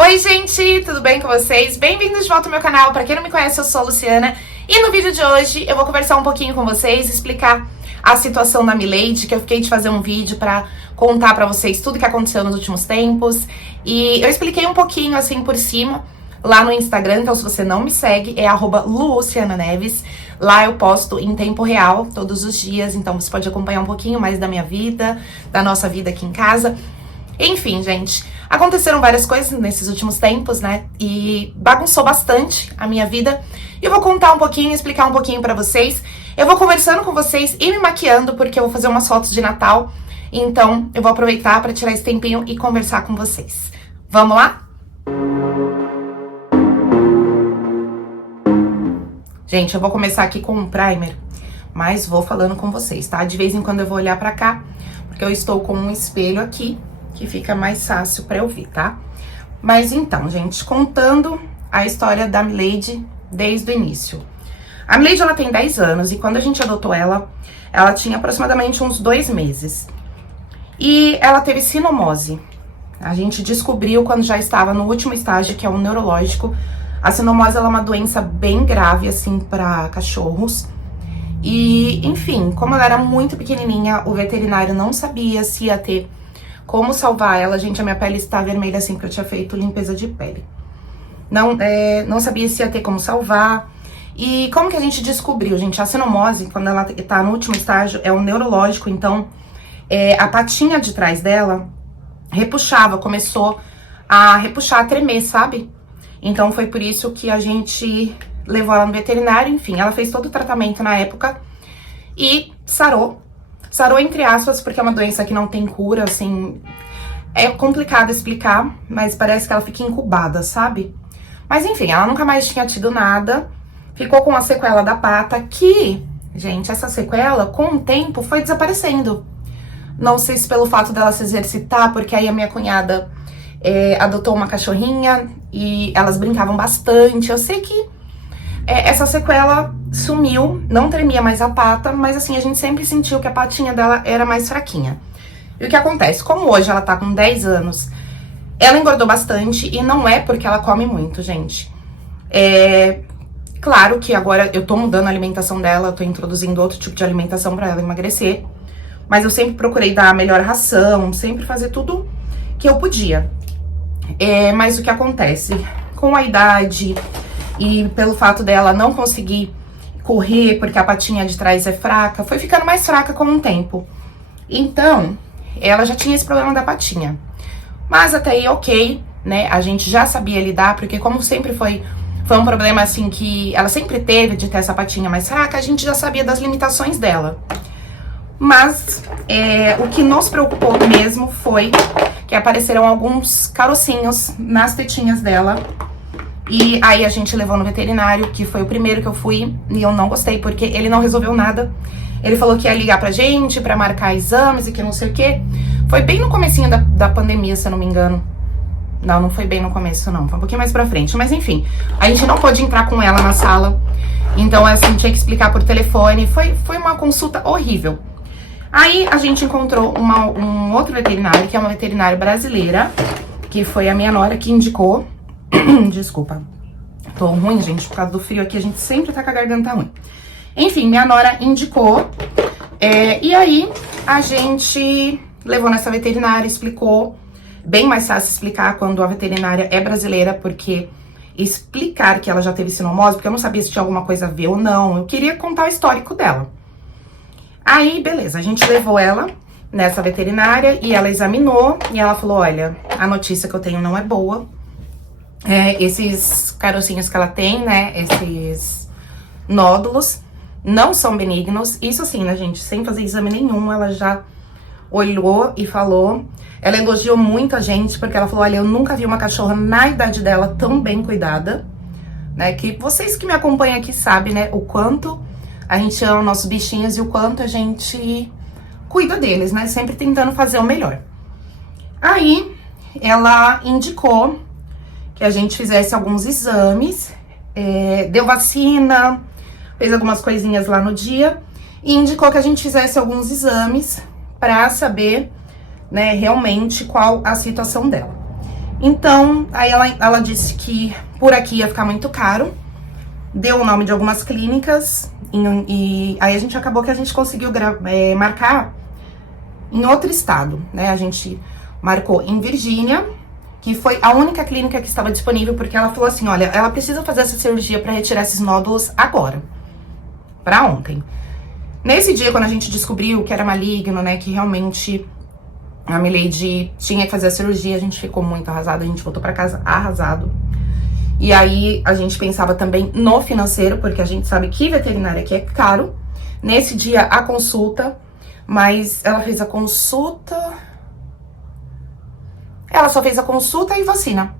Oi, gente, tudo bem com vocês? Bem-vindos de volta ao meu canal. Pra quem não me conhece, eu sou a Luciana. E no vídeo de hoje eu vou conversar um pouquinho com vocês, explicar a situação da Milady, que eu fiquei de fazer um vídeo pra contar pra vocês tudo que aconteceu nos últimos tempos. E eu expliquei um pouquinho, assim, por cima, lá no Instagram. Então, se você não me segue, é @luciananeves. Lá eu posto em tempo real, todos os dias. Então, você pode acompanhar um pouquinho mais da minha vida, da nossa vida aqui em casa. Enfim, gente, aconteceram várias coisas nesses últimos tempos, né? E bagunçou bastante a minha vida. E eu vou contar um pouquinho, explicar um pouquinho pra vocês. Eu vou conversando com vocês e me maquiando, porque eu vou fazer umas fotos de Natal. Então, eu vou aproveitar pra tirar esse tempinho e conversar com vocês. Vamos lá? Gente, eu vou começar aqui com um primer, mas vou falando com vocês, tá? De vez em quando eu vou olhar pra cá, porque eu estou com um espelho aqui, que fica mais fácil pra eu ver, tá? Mas então, gente, contando a história da Milady desde o início. A Milady, ela tem 10 anos, e quando a gente adotou ela, ela tinha aproximadamente uns 2 meses. E ela teve sinomose. A gente descobriu quando já estava no último estágio, que é o neurológico. A sinomose, ela é uma doença bem grave, assim, pra cachorros. E, enfim, como ela era muito pequenininha, o veterinário não sabia se ia ter como salvar ela. Gente, a minha pele está vermelha assim, porque eu tinha feito limpeza de pele. Não sabia se ia ter como salvar. E como que a gente descobriu, gente? A sinomose, quando ela tá no último estágio, é um neurológico. Então, a patinha de trás dela repuxava, começou a repuxar, a tremer, sabe? Então, foi por isso que a gente levou ela no veterinário. Enfim, ela fez todo o tratamento na época e sarou. Sarou entre aspas, porque é uma doença que não tem cura, assim, é complicado explicar, mas parece que ela fica incubada, sabe? Mas enfim, ela nunca mais tinha tido nada, ficou com a sequela da pata, que, gente, essa sequela, com o tempo, foi desaparecendo. Não sei se pelo fato dela se exercitar, porque aí a minha cunhada adotou uma cachorrinha e elas brincavam bastante. Eu sei que essa sequela sumiu, não tremia mais a pata, mas assim, a gente sempre sentiu que a patinha dela era mais fraquinha. E o que acontece? Como hoje ela tá com 10 anos, ela engordou bastante e não é porque ela come muito, gente. Claro que agora eu tô mudando a alimentação dela, eu tô introduzindo outro tipo de alimentação pra ela emagrecer, mas eu sempre procurei dar a melhor ração, sempre fazer tudo que eu podia. Mas o que acontece? Com a idade e pelo fato dela não conseguir correr, porque a patinha de trás é fraca, foi ficando mais fraca com o tempo. Então, ela já tinha esse problema da patinha. Mas até aí, ok, né? A gente já sabia lidar, porque como sempre foi um problema, assim, que ela sempre teve de ter essa patinha mais fraca, a gente já sabia das limitações dela. Mas o que nos preocupou mesmo foi que apareceram alguns carocinhos nas tetinhas dela. E aí a gente levou no veterinário, que foi o primeiro que eu fui, e eu não gostei, porque ele não resolveu nada. Ele falou que ia ligar pra gente, pra marcar exames e que não sei o quê. Foi bem no comecinho da pandemia, se eu não me engano. Não foi bem no começo, não. Foi um pouquinho mais pra frente. Mas enfim, a gente não pôde entrar com ela na sala. Então, assim, tinha que explicar por telefone. Foi uma consulta horrível. Aí a gente encontrou um outro veterinário, que é uma veterinária brasileira, que foi a minha nora que indicou. Desculpa, tô ruim, gente, por causa do frio aqui, a gente sempre tá com a garganta ruim. Enfim, minha nora indicou, e aí a gente levou nessa veterinária, explicou. Bem mais fácil explicar quando a veterinária é brasileira, porque explicar que ela já teve sinomose, porque eu não sabia se tinha alguma coisa a ver ou não, eu queria contar o histórico dela. Aí, beleza, a gente levou ela nessa veterinária e ela examinou e ela falou, olha, a notícia que eu tenho não é boa. Esses carocinhos que ela tem, né, esses nódulos, não são benignos. Isso assim, né, gente, sem fazer exame nenhum, ela já olhou e falou. Ela elogiou muito a gente, porque ela falou, olha, eu nunca vi uma cachorra na idade dela tão bem cuidada, né, que vocês que me acompanham aqui sabem, né, o quanto a gente ama nossos bichinhos e o quanto a gente cuida deles, né, sempre tentando fazer o melhor. Aí, ela indicou que a gente fizesse alguns exames, deu vacina, fez algumas coisinhas lá no dia, e indicou que a gente fizesse alguns exames pra saber, né, realmente qual a situação dela. Então, aí ela disse que por aqui ia ficar muito caro, deu o nome de algumas clínicas, e aí a gente acabou que a gente conseguiu marcar em outro estado, né? A gente marcou em Virgínia, que foi a única clínica que estava disponível, porque ela falou assim, olha, ela precisa fazer essa cirurgia para retirar esses nódulos agora, para ontem. Nesse dia, quando a gente descobriu que era maligno, né, que realmente a Milady tinha que fazer a cirurgia, a gente ficou muito arrasado, a gente voltou para casa arrasado. E aí, a gente pensava também no financeiro, porque a gente sabe que veterinária aqui é caro. Nesse dia, a consulta, mas ela fez a consulta... Ela só fez a consulta e vacina.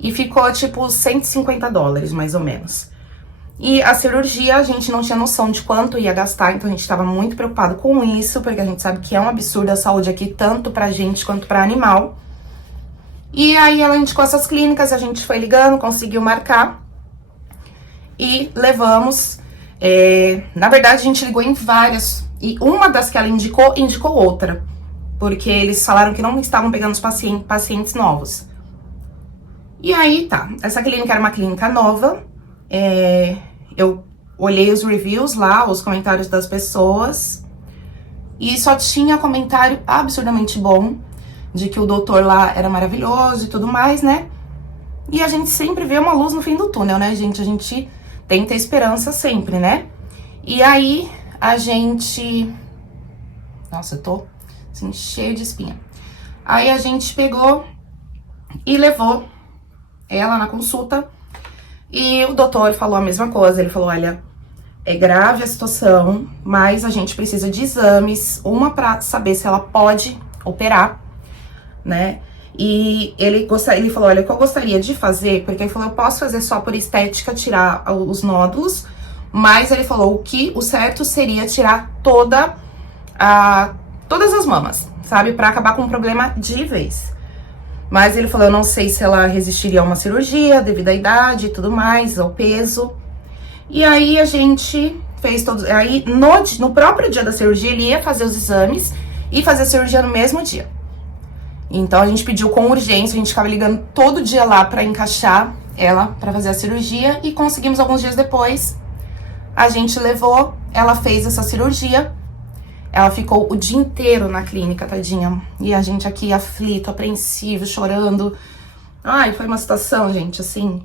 E ficou, tipo, $150, mais ou menos. E a cirurgia, a gente não tinha noção de quanto ia gastar, então a gente tava muito preocupado com isso, porque a gente sabe que é um absurdo a saúde aqui, tanto pra gente quanto pra animal. E aí ela indicou essas clínicas, a gente foi ligando, conseguiu marcar e levamos. Na verdade, a gente ligou em várias, e uma das que ela indicou outra, porque eles falaram que não estavam pegando os pacientes novos. E aí, tá, essa clínica era uma clínica nova, eu olhei os reviews lá, os comentários das pessoas, e só tinha comentário absurdamente bom, de que o doutor lá era maravilhoso e tudo mais, né? E a gente sempre vê uma luz no fim do túnel, né, gente? A gente tem que ter esperança sempre, né? E aí, a gente... Nossa, eu tô, assim, cheio de espinha. Aí a gente pegou e levou ela na consulta. E o doutor falou a mesma coisa. Ele falou, olha, é grave a situação, mas a gente precisa de exames. Uma pra saber se ela pode operar, né? E ele falou, olha, o que eu gostaria de fazer, porque ele falou, eu posso fazer só por estética, tirar os nódulos, mas ele falou que o certo seria tirar todas as mamas, sabe? Pra acabar com o problema de vez. Mas ele falou, eu não sei se ela resistiria a uma cirurgia, devido à idade e tudo mais, ao peso. E aí a gente fez todos... Aí no próprio dia da cirurgia, ele ia fazer os exames e fazer a cirurgia no mesmo dia. Então a gente pediu com urgência, a gente ficava ligando todo dia lá pra encaixar ela pra fazer a cirurgia. E conseguimos alguns dias depois, a gente levou, ela fez essa cirurgia. Ela ficou o dia inteiro na clínica, tadinha. E a gente aqui aflito, apreensivo, chorando. Ai, foi uma situação, gente, assim,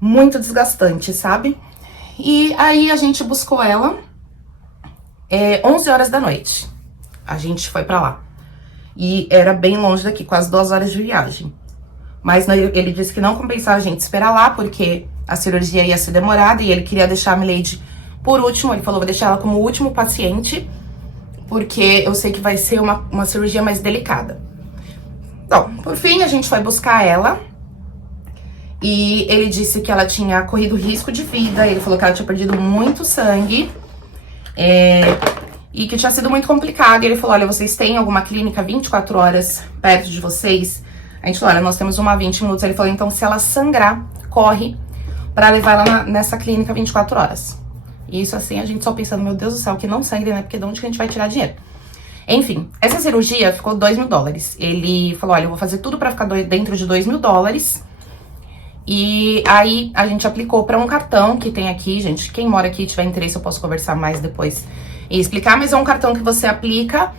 muito desgastante, sabe? E aí a gente buscou ela 11 horas da noite. A gente foi pra lá. E era bem longe daqui, quase 2 horas de viagem. Mas ele disse que não compensava a gente esperar lá, porque a cirurgia ia ser demorada e ele queria deixar a Milady por último. Ele falou, vou deixar ela como último paciente, porque eu sei que vai ser uma cirurgia mais delicada. Então, por fim, a gente foi buscar ela. E ele disse que ela tinha corrido risco de vida. Ele falou que ela tinha perdido muito sangue. E que tinha sido muito complicado. E ele falou, olha, vocês têm alguma clínica 24 horas perto de vocês? A gente falou, olha, nós temos uma 20 minutos. Ele falou, então se ela sangrar, corre pra levar ela nessa clínica 24 horas. E isso assim, a gente só pensando, meu Deus do céu, que não sangre, né? Porque de onde que a gente vai tirar dinheiro? Enfim, essa cirurgia ficou $2.000. Ele falou, olha, eu vou fazer tudo pra ficar dentro de $2.000. E aí a gente aplicou pra um cartão que tem aqui, gente. Quem mora aqui e tiver interesse, eu posso conversar mais depois e explicar, mas é um cartão que você aplica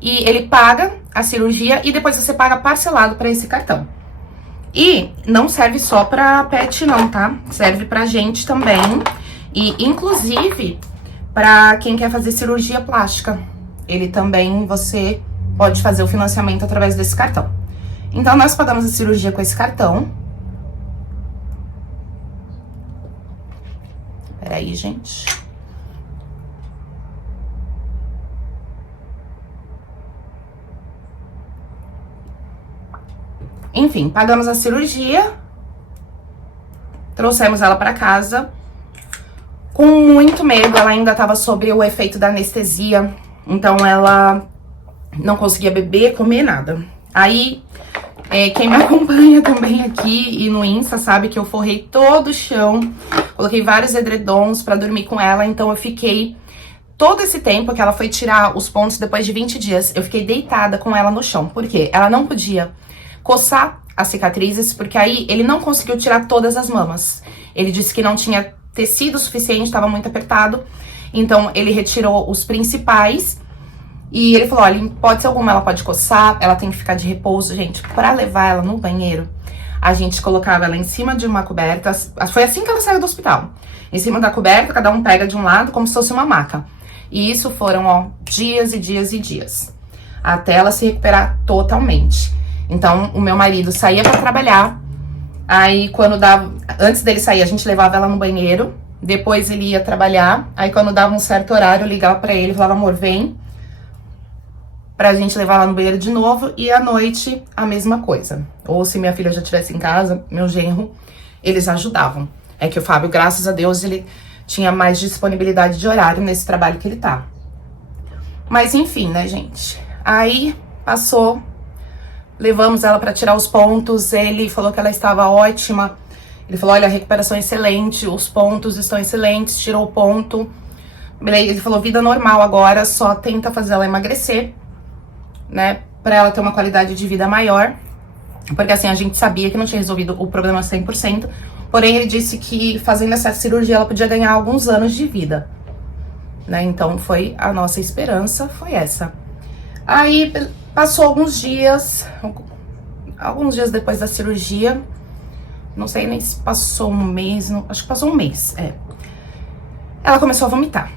e ele paga a cirurgia e depois você paga parcelado pra esse cartão. E não serve só pra pet não, tá? Serve pra gente também e inclusive pra quem quer fazer cirurgia plástica. Ele também, você pode fazer o financiamento através desse cartão. Então nós pagamos a cirurgia com esse cartão. Peraí, gente. Enfim, pagamos a cirurgia, trouxemos ela pra casa com muito medo. Ela ainda tava sob o efeito da anestesia, então ela não conseguia beber, comer, nada. Aí, quem me acompanha também aqui e no Insta sabe que eu forrei todo o chão, coloquei vários edredons pra dormir com ela, então eu fiquei... Todo esse tempo que ela foi tirar os pontos, depois de 20 dias, eu fiquei deitada com ela no chão. Por quê? Ela não podia coçar as cicatrizes, porque aí ele não conseguiu tirar todas as mamas. Ele disse que não tinha tecido suficiente, estava muito apertado. Então, ele retirou os principais. E ele falou, olha, em hipótese alguma, ela pode coçar, ela tem que ficar de repouso. Gente, pra levar ela no banheiro, a gente colocava ela em cima de uma coberta. Foi assim que ela saiu do hospital. Em cima da coberta, cada um pega de um lado, como se fosse uma maca. E isso foram, ó, dias e dias e dias. Até ela se recuperar totalmente. Então, o meu marido saía pra trabalhar. Aí, quando dava... Antes dele sair, a gente levava ela no banheiro. Depois ele ia trabalhar. Aí, quando dava um certo horário, eu ligava pra ele e falava, amor, vem. Pra gente levar ela no banheiro de novo. E à noite, a mesma coisa. Ou se minha filha já estivesse em casa, meu genro, eles ajudavam. É que o Fábio, graças a Deus, ele tinha mais disponibilidade de horário nesse trabalho que ele tá. Mas enfim, né, gente? Aí, passou... Levamos ela pra tirar os pontos, ele falou que ela estava ótima. Ele falou, olha, a recuperação é excelente, os pontos estão excelentes, tirou o ponto. Ele falou, vida normal agora, só tenta fazer ela emagrecer, né, pra ela ter uma qualidade de vida maior. Porque assim, a gente sabia que não tinha resolvido o problema 100%, porém ele disse que fazendo essa cirurgia ela podia ganhar alguns anos de vida, né, então foi a nossa esperança, foi essa. Aí... Passou alguns dias depois da cirurgia, não sei nem se passou um mês, acho que passou um mês, Ela começou a vomitar.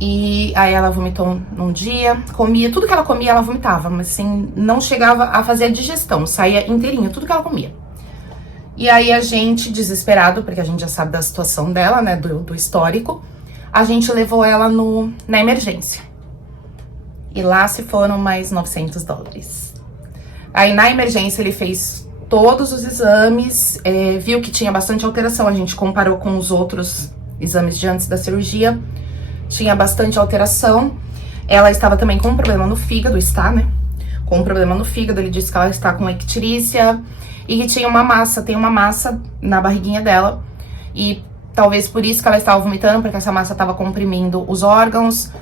E aí ela vomitou num dia, comia, tudo que ela comia ela vomitava, mas assim, não chegava a fazer a digestão, saía inteirinha, tudo que ela comia. E aí a gente, desesperado, porque a gente já sabe da situação dela, né, do histórico, a gente levou ela na emergência. E lá se foram mais $900. Aí na emergência ele fez todos os exames, viu que tinha bastante alteração. A gente comparou com os outros exames de antes da cirurgia. Tinha bastante alteração. Ela estava também com um problema no fígado, né? Com um problema no fígado, ele disse que ela está com icterícia. E que tinha tem uma massa na barriguinha dela. E talvez por isso que ela estava vomitando, porque essa massa estava comprimindo os órgãos.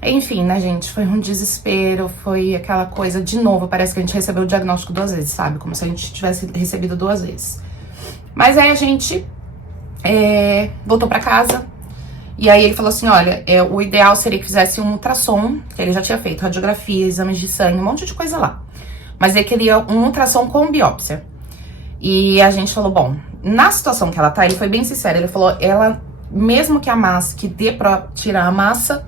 Enfim, né, gente, foi um desespero, foi aquela coisa, de novo, parece que a gente recebeu o diagnóstico 2 vezes, sabe? Como se a gente tivesse recebido 2 vezes. Mas aí a gente voltou pra casa, e aí ele falou assim, olha, o ideal seria que fizesse um ultrassom, que ele já tinha feito, radiografia, exames de sangue, um monte de coisa lá. Mas ele queria um ultrassom com biópsia. E a gente falou, bom, na situação que ela tá, ele foi bem sincero, ele falou, ela, mesmo que a massa, que dê pra tirar a massa...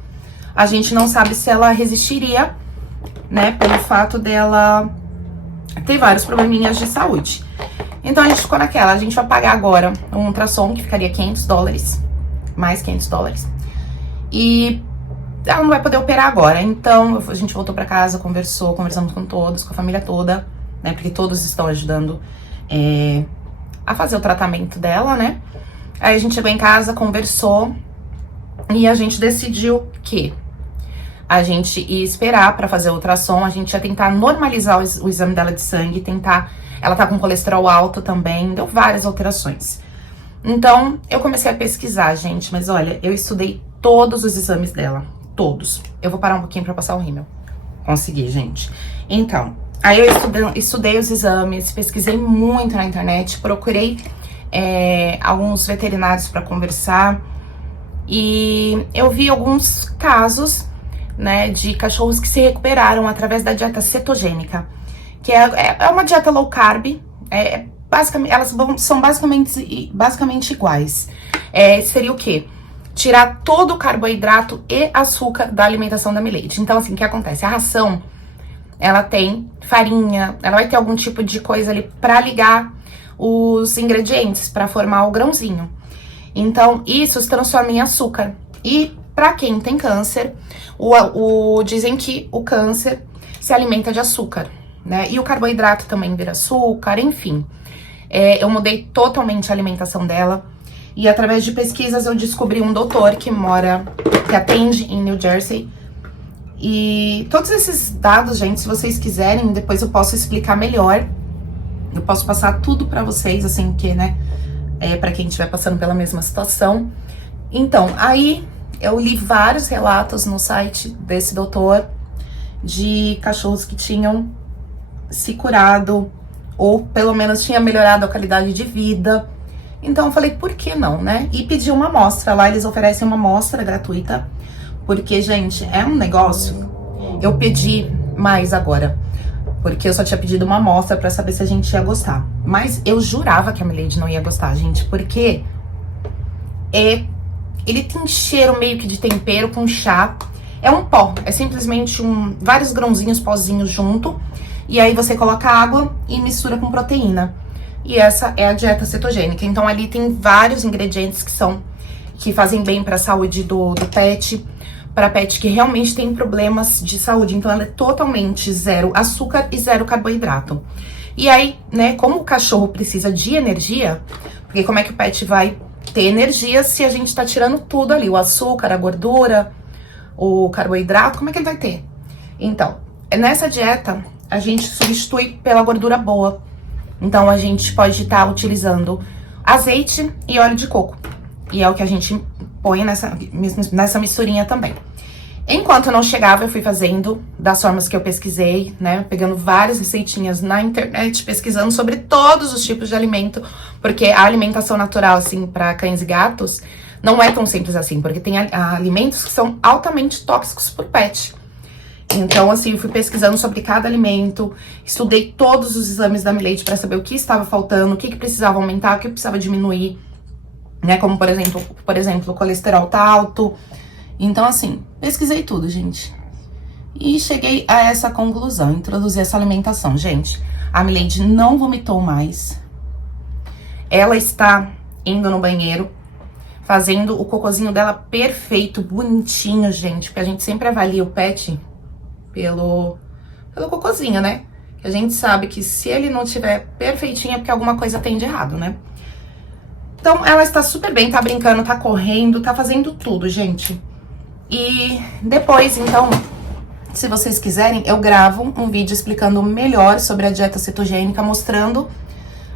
A gente não sabe se ela resistiria, né, pelo fato dela ter vários probleminhas de saúde. Então a gente ficou naquela, a gente vai pagar agora um ultrassom que ficaria $500, mais $500. E ela não vai poder operar agora. Então a gente voltou pra casa, conversamos com todos, com a família toda, né, porque todos estão ajudando a fazer o tratamento dela, né. Aí a gente chegou em casa, conversou e a gente decidiu que a gente ia esperar pra fazer o ultrassom, a gente ia tentar normalizar o exame dela de sangue, ela tá com colesterol alto também, deu várias alterações. Então, eu comecei a pesquisar, gente, mas olha, eu estudei todos os exames dela, todos. Eu vou parar um pouquinho pra passar o rímel. Consegui, gente. Então, aí eu estudei os exames, pesquisei muito na internet, procurei alguns veterinários pra conversar, e eu vi alguns casos, né, de cachorros que se recuperaram através da dieta cetogênica, que é uma dieta low carb, basicamente, elas são basicamente iguais. Seria o quê? Tirar todo o carboidrato e açúcar da alimentação da Milady. Então, assim, o que acontece? A ração, ela tem farinha, ela vai ter algum tipo de coisa ali pra ligar os ingredientes, pra formar o grãozinho. Então, isso se transforma em açúcar. E pra quem tem câncer, dizem que o câncer se alimenta de açúcar, né? E o carboidrato também vira açúcar, enfim. Eu mudei totalmente a alimentação dela. E através de pesquisas eu descobri um doutor que atende em New Jersey. E todos esses dados, gente, se vocês quiserem, depois eu posso explicar melhor. Eu posso passar tudo pra vocês, assim, que, né, pra quem estiver passando pela mesma situação. Então, aí eu li vários relatos no site desse doutor de cachorros que tinham se curado ou pelo menos tinha melhorado a qualidade de vida. Então eu falei, por que não, né? E pedi uma amostra, lá eles oferecem uma amostra gratuita, porque, gente, é um negócio. Eu pedi mais agora, porque eu só tinha pedido uma amostra pra saber se a gente ia gostar. Mas eu jurava que a Milady não ia gostar, gente, porque ele tem cheiro meio que de tempero com chá. É um pó, é simplesmente vários grãozinhos, pozinhos junto. E aí você coloca água e mistura com proteína. E essa é a dieta cetogênica. Então ali tem vários ingredientes que fazem bem para a saúde do pet, para pet que realmente tem problemas de saúde. Então ela é totalmente zero açúcar e zero carboidrato. E aí, né, como o cachorro precisa de energia, porque como é que o pet vai ter energia se a gente tá tirando tudo ali, o açúcar, a gordura, o carboidrato, como é que ele vai ter? Então, nessa dieta, a gente substitui pela gordura boa. Então, a gente pode estar utilizando azeite e óleo de coco. E é o que a gente põe nessa misturinha também. Enquanto não chegava, eu fui fazendo das formas que eu pesquisei, né? Pegando várias receitinhas na internet, pesquisando sobre todos os tipos de alimento. Porque a alimentação natural, assim, para cães e gatos, não é tão simples assim. Porque tem alimentos que são altamente tóxicos pro pet. Então, assim, eu fui pesquisando sobre cada alimento, estudei todos os exames da Milady para saber o que estava faltando, o que precisava aumentar, o que precisava diminuir, né? Como, por exemplo, o colesterol tá alto. Então, assim, pesquisei tudo, gente. E cheguei a essa conclusão, introduzi essa alimentação. Gente, a Milady não vomitou mais. Ela está indo no banheiro, fazendo o cocôzinho dela perfeito, bonitinho, gente. Porque a gente sempre avalia o pet pelo cocôzinho, né? Que a gente sabe que se ele não tiver perfeitinho é porque alguma coisa tem de errado, né? Então, ela está super bem, tá brincando, tá correndo, tá fazendo tudo, gente. E depois, então, se vocês quiserem, eu gravo um vídeo explicando melhor sobre a dieta cetogênica, mostrando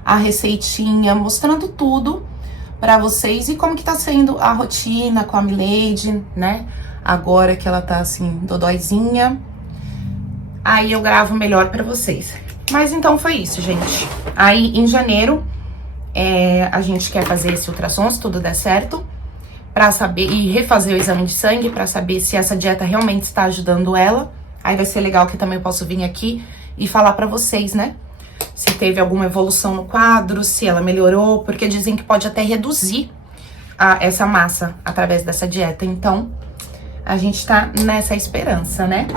a receitinha, mostrando tudo pra vocês e como que tá sendo a rotina com a Milady, né? Agora que ela tá, assim, dodóizinha. Aí eu gravo melhor pra vocês. Mas então foi isso, gente. Aí em janeiro a gente quer fazer esse ultrassom, se tudo der certo, pra saber, e refazer o exame de sangue pra saber se essa dieta realmente está ajudando ela. Aí vai ser legal que também eu posso vir aqui e falar pra vocês, né? Se teve alguma evolução no quadro, se ela melhorou, porque dizem que pode até reduzir essa massa através dessa dieta. Então, a gente tá nessa esperança, né?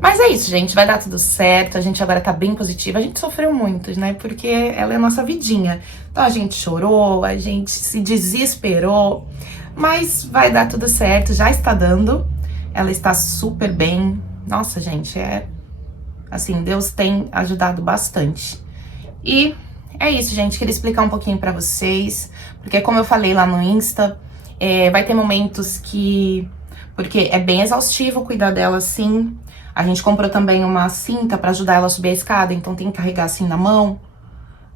Mas é isso, gente, vai dar tudo certo, a gente agora tá bem positiva, a gente sofreu muito, né, porque ela é a nossa vidinha. Então a gente chorou, a gente se desesperou, mas vai dar tudo certo, já está dando, ela está super bem. Nossa, gente, assim, Deus tem ajudado bastante. E é isso, gente, queria explicar um pouquinho pra vocês, porque como eu falei lá no Insta, vai ter momentos porque é bem exaustivo cuidar dela assim. A gente comprou também uma cinta pra ajudar ela a subir a escada, então tem que carregar assim na mão.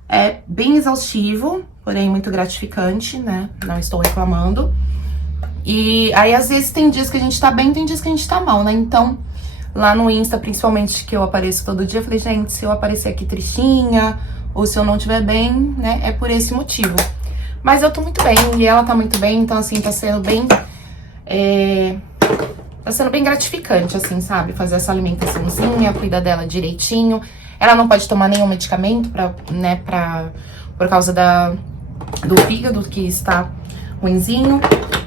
É bem exaustivo, porém muito gratificante, né? Não estou reclamando. E aí, às vezes, tem dias que a gente tá bem, tem dias que a gente tá mal, né? Então, lá no Insta, principalmente, que eu apareço todo dia, eu falei, gente, se eu aparecer aqui tristinha, ou se eu não estiver bem, né? É por esse motivo. Mas eu tô muito bem, e ela tá muito bem, então, assim, tá sendo bem... Tá sendo bem gratificante, assim, sabe? Fazer essa alimentaçãozinha, cuidar dela direitinho. Ela não pode tomar nenhum medicamento por causa do fígado, que está ruinzinho.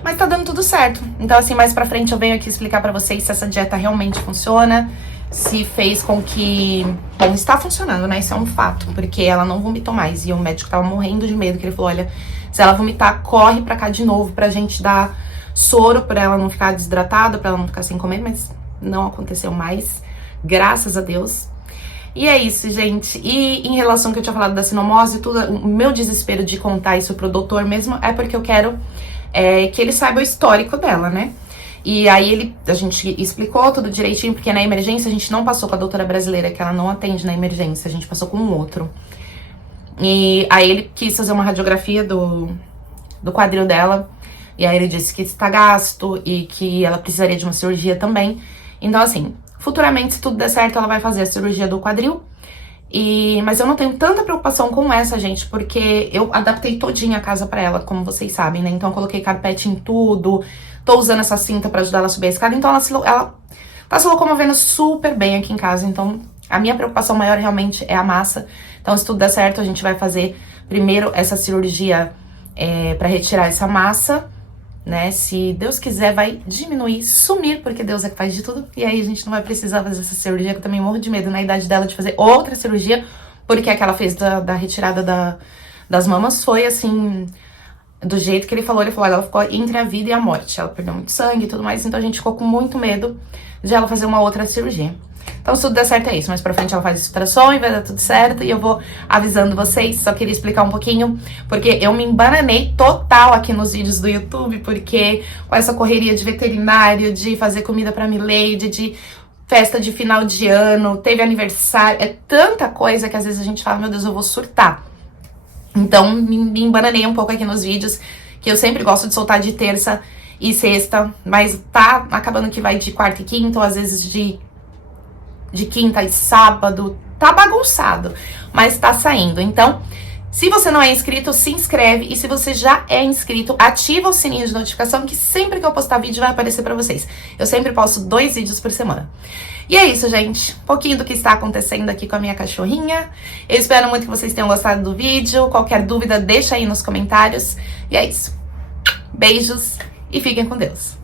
Mas tá dando tudo certo. Então, assim, mais pra frente eu venho aqui explicar pra vocês se essa dieta realmente funciona. Se fez com que... Bom, está funcionando, né? Isso é um fato. Porque ela não vomitou mais. E o médico tava morrendo de medo, que ele falou, olha, se ela vomitar, corre pra cá de novo pra gente dar soro pra ela não ficar desidratada, pra ela não ficar sem comer, mas não aconteceu mais, graças a Deus. E é isso, gente. E em relação ao que eu tinha falado da sinomose e tudo, o meu desespero de contar isso pro doutor mesmo é porque eu quero que ele saiba o histórico dela, né? E aí a gente explicou tudo direitinho, porque na emergência a gente não passou com a doutora brasileira, que ela não atende na emergência, a gente passou com um outro. E aí ele quis fazer uma radiografia do quadril dela. E aí ele disse que está gasto e que ela precisaria de uma cirurgia também. Então, assim, futuramente, se tudo der certo, ela vai fazer a cirurgia do quadril. Mas eu não tenho tanta preocupação com essa, gente, porque eu adaptei todinha a casa pra ela, como vocês sabem, né? Então eu coloquei carpete em tudo, tô usando essa cinta pra ajudar ela a subir a escada, então ela tá se locomovendo super bem aqui em casa. Então a minha preocupação maior realmente é a massa. Então se tudo der certo, a gente vai fazer primeiro essa cirurgia pra retirar essa massa, né? Se Deus quiser, vai diminuir, sumir, porque Deus é que faz de tudo. E aí a gente não vai precisar fazer essa cirurgia, que eu também morro de medo na idade dela de fazer outra cirurgia, porque a que ela fez da retirada das mamas foi assim, do jeito que ele falou, ela ficou entre a vida e a morte. Ela perdeu muito sangue e tudo mais, então a gente ficou com muito medo de ela fazer uma outra cirurgia. Então, se tudo der certo é isso. Mais pra frente ela faz esse ultrassom e vai dar tudo certo. E eu vou avisando vocês. Só queria explicar um pouquinho, porque eu me embananei total aqui nos vídeos do YouTube, porque com essa correria de veterinário, de fazer comida pra Milady, de festa de final de ano, teve aniversário, é tanta coisa que às vezes a gente fala, meu Deus, eu vou surtar. Então, me embananei um pouco aqui nos vídeos, que eu sempre gosto de soltar de terça e sexta, mas tá acabando que vai de quarta e quinta, ou às vezes de quinta e sábado, tá bagunçado, mas tá saindo. Então, se você não é inscrito, se inscreve, e se você já é inscrito, ativa o sininho de notificação, que sempre que eu postar vídeo vai aparecer pra vocês. Eu sempre posto 2 vídeos por semana. E é isso, gente. Um pouquinho do que está acontecendo aqui com a minha cachorrinha. Eu espero muito que vocês tenham gostado do vídeo. Qualquer dúvida, deixa aí nos comentários. E é isso. Beijos e fiquem com Deus.